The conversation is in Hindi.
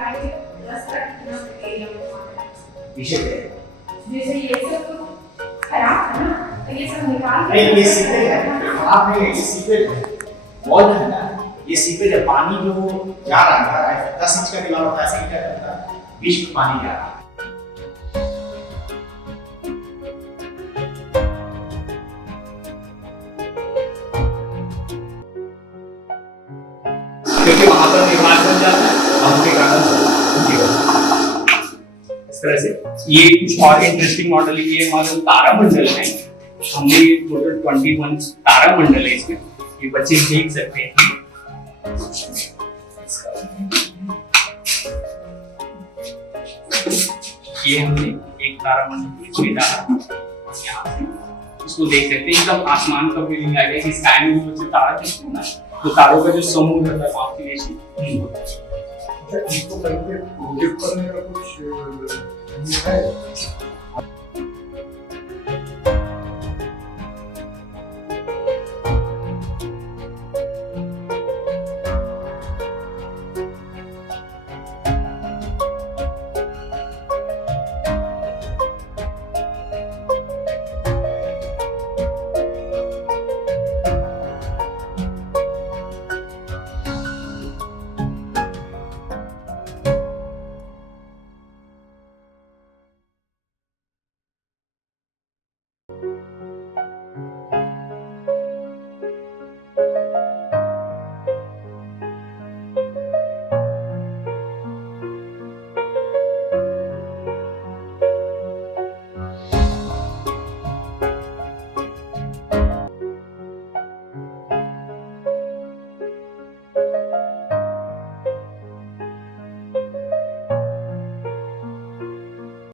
दिखाइए रास्ता कितना एरिया में पीछे पे जैसे ये सब तो खराब है ना, तो ये सब निकाल नहीं ये सीपेज है, खराब नहीं है, ये सीपेज है, वॉल है ना, ये सीपेज है, पानी जो जा रहा है 10 इंच का दीवार होता है, ऐसे क्या करता है, बीच में पानी जा रहा है। क्योंकि वहां पर निर्माण बन जाता है और उसके कारण इस तरह से ये कुछ और इंटरेस्टिंग मॉडल है। ये हमारा तारा मंडल है, हमने टोटल 21 तारा मंडल है इसमें, ये बच्चे देख सकते हैं। ये हमने एक तारा मंडल खरीदा यहाँ से, इसको देख सकते हैं, एकदम आसमान का फीलिंग आएगा कि स्काई में जो बच्चे तारा देखते हैं ना, तो तारों का जो समूह रहता है कॉन्स्टेलेशन होता है। इसको करके प्रोजेक्ट करने का कुछ है?